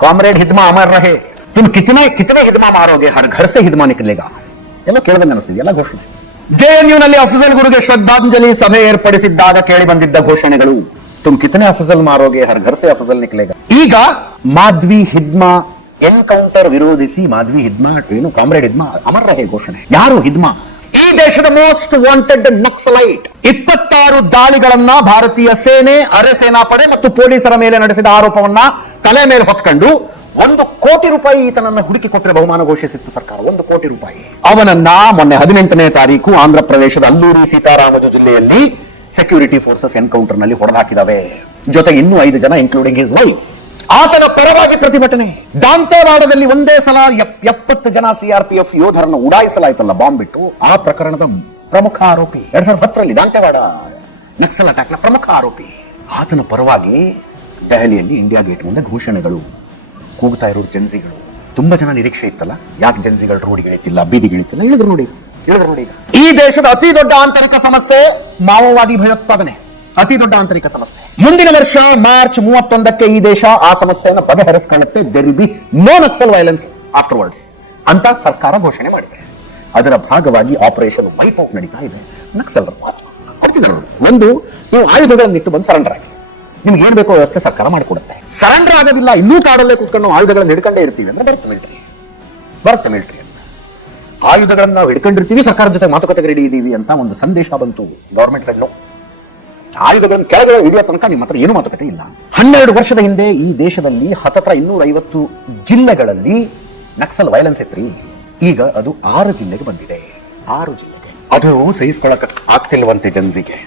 Comrade हिदमा अमर रहे, तुम कितने कितने हिदमा मारोगे, हर घर से हिदमा निकलेगा ಎಲ್ಲ ಕೇಳಿದಂಗೆ ಅನಿಸ್ತಿದೆ ಎಲ್ಲ ಘೋಷಣೆ. ಜೆಎನ್ಯುನಲ್ಲಿ ಅಫಜಲ್ ಗುರುಗೆ ಶ್ರದ್ಧಾಂಜಲಿ ಸಭೆ ಏರ್ಪಡಿಸಿದ್ದಾಗ ಕೇಳಿ ಬಂದಿದ್ದ ಘೋಷಣೆಗಳು, ತುಮ್ ಕಿತನೆ ಅಫಜಲ್ ಮಾರೋಗೆ, ಹರ್ ಘರ್ ಸೆ ಅಫಜಲ್ ನಿಕಲೇಗ. ಈಗ ಮಾಧ್ವಿ ಹಿದ್ಮಾ ಎನ್ಕೌಂಟರ್ ವಿರೋಧಿಸಿ ಮಾಧ್ವಿ ಹಿದ್ಮಾ ಏನು ಕಾಮ್ರೇಡ್ ಹಿದ್ಮಾ ಅಮರ್ ರಹೆ ಘೋಷಣೆ. ಯಾರು ಹಿದ್ಮಾ? ಈ ದೇಶದ ಮೋಸ್ಟ್ ವಾಂಟೆಡ್ ನಕ್ಸಲೈಟ್. 26 ದಾಳಿಗಳನ್ನ ಭಾರತೀಯ ಸೇನೆ, ಅರೆ ಸೇನಾಪಡೆ ಮತ್ತು ಪೊಲೀಸರ ಮೇಲೆ ನಡೆಸಿದ ಆರೋಪವನ್ನ ತಲೆ ಮೇಲೆ ಹೊತ್ಕೊಂಡು 1 ಕೋಟಿ ರೂಪಾಯಿ ಈತನನ್ನ ಹುಡುಕಿ ಕೊಟ್ಟರೆ ಬಹುಮಾನ ಘೋಷಿಸಿತ್ತು ಸರ್ಕಾರ. 1 ಕೋಟಿ ರೂಪಾಯಿ. ಅವನನ್ನ ಮೊನ್ನೆ 18ನೇ ತಾರೀಕು ಆಂಧ್ರ ಪ್ರದೇಶದ ಅಲ್ಲೂರಿ ಸೀತಾರಾಮಜು ಜಿಲ್ಲೆಯಲ್ಲಿ ಸೆಕ್ಯೂರಿಟಿ ಫೋರ್ಸಸ್ ಎನ್ಕೌಂಟರ್ ನಲ್ಲಿ ಹೊಡೆದಾಕಿದಾವೆ. ಜೊತೆಗೆ ಇನ್ನೂ 5 ಜನ ಇನ್ಕ್ಲೂಡಿಂಗ್ ಹಿಸ್ ವೈಫ್. ಆತನ ಪರವಾಗಿ ಪ್ರತಿಭಟನೆ. ದಾಂತೆವಾಡದಲ್ಲಿ ಒಂದೇ ಸಲ 70 ಜನ ಸಿಆರ್ಪಿಎಫ್ ಯೋಧರನ್ನು ಉಡಾಯಿಸಲಾಯ್ತಲ್ಲ ಬಾಂಬ್ ಬಿಟ್ಟು. ಆ ಪ್ರಕರಣದ ಪ್ರಮುಖ ಆರೋಪಿ 2010ರಲ್ಲಿ ದಾಂತೆವಾಡ ನಕ್ಸಲ್ ಅಟ್ಯಾಕ್ ನ ಪ್ರಮುಖ ಆರೋಪಿ. ಆತನ ಪರವಾಗಿ ದೆಹಲಿಯಲ್ಲಿ ಇಂಡಿಯಾ ಗೇಟ್ ಮುಂದೆ ಘೋಷಣೆಗಳು ಕೂಗ್ತಾ ಇರೋರು ಜನ್ಸಿಗಳು. ತುಂಬಾ ಜನ ನಿರೀಕ್ಷೆ ಇತ್ತಲ್ಲ, ಯಾಕೆ ಜನ್ಸಿಗಳು ರೋಡ್ಗಿಳಿತಿಲ್ಲ, ಬೀದಿಗಿಳಿತಿಲ್ಲ. ಹೇಳಿದ್ರು ನೋಡಿ ಈಗ ಈ ದೇಶದ ಅತಿ ದೊಡ್ಡ ಆಂತರಿಕ ಸಮಸ್ಯೆ ಮಾವೋವಾದಿ ಭಯೋತ್ಪಾದನೆ. ಅತಿ ದೊಡ್ಡ ಆಂತರಿಕ ಸಮಸ್ಯೆ. ಮುಂದಿನ ವರ್ಷ ಮಾರ್ಚ್ 31ಕ್ಕೆ ಈ ದೇಶ ಆ ಸಮಸ್ಯೆಯನ್ನು ಬಗೆಹರಿಸಿಕೊಳ್ಳುತ್ತೆ. There will be no Naxal violence afterwards ಅಂತ ಸರ್ಕಾರ ಘೋಷಣೆ ಮಾಡಿದೆ. ಅದರ ಭಾಗವಾಗಿ ಆಪರೇಷನ್ ವೈಪ್ ಔಟ್ ನಡೀತಾ ಇದೆ. ನಕ್ಸಲ್ ಕೊಡ್ತಿದ್ರು, ಒಂದು ನೀವು ಆಯುಧಗಳನ್ನು ಇಟ್ಟು ಬಂದು ಸರೆಂಡರ್ ಆಗಿ, ನಿಮ್ಗೆ ಏನ್ ಬೇಕೋ ವ್ಯವಸ್ಥೆ ಸರ್ಕಾರ ಮಾಡಿಕೊಡುತ್ತೆ. ಸರೆಂಡರ್ ಆಗೋದಿಲ್ಲ, ಇನ್ನೂ ಕಾಡಲ್ಲೇ ಕೂತ್ಕೊಂಡು ಆಯುಧಗಳನ್ನು ಹಿಡ್ಕೊಂಡೇ ಇರ್ತೀವಿ ಅಂದ್ರೆ ಬರುತ್ತೆ ಮಿಲಿಟರಿ ಅಂತ. ಆಯುಧಗಳನ್ನ ನಾವು ಹಿಡ್ಕೊಂಡಿರ್ತೀವಿ, ಸರ್ಕಾರದ ಜೊತೆ ಮಾತುಕತೆಗೆ ರೆಡಿ ಇದೀವಿ ಅಂತ ಒಂದು ಸಂದೇಶ ಬಂತು. ಗವರ್ಮೆಂಟ್ ಸೈಡ್ ಆಯುಧಗಳನ್ನು ಕೆಳಗಡೆ ಹಿಡಿಯೋ ತನಕ ನಿಮ್ಮ ಹತ್ರ ಏನು ಮಾತುಕತೆ ಇಲ್ಲ. 12 ವರ್ಷದ ಹಿಂದೆ ಈ ದೇಶದಲ್ಲಿ ಹತ್ತತ್ರ 250 ಜಿಲ್ಲೆಗಳಲ್ಲಿ ನಕ್ಸಲ್ ವೈಲೆನ್ಸ್ ಇತ್ರಿ. ಈಗ ಅದು 6 ಜಿಲ್ಲೆಗೆ ಬಂದಿದೆ. 6 ಜಿಲ್ಲೆಗೆ. ಅದು ಸಹಿಸ್ಕೊಳಕ್ ಆಗ್ತಿಲ್ವಂತೆ ಜನ್ಸಿಗೆ.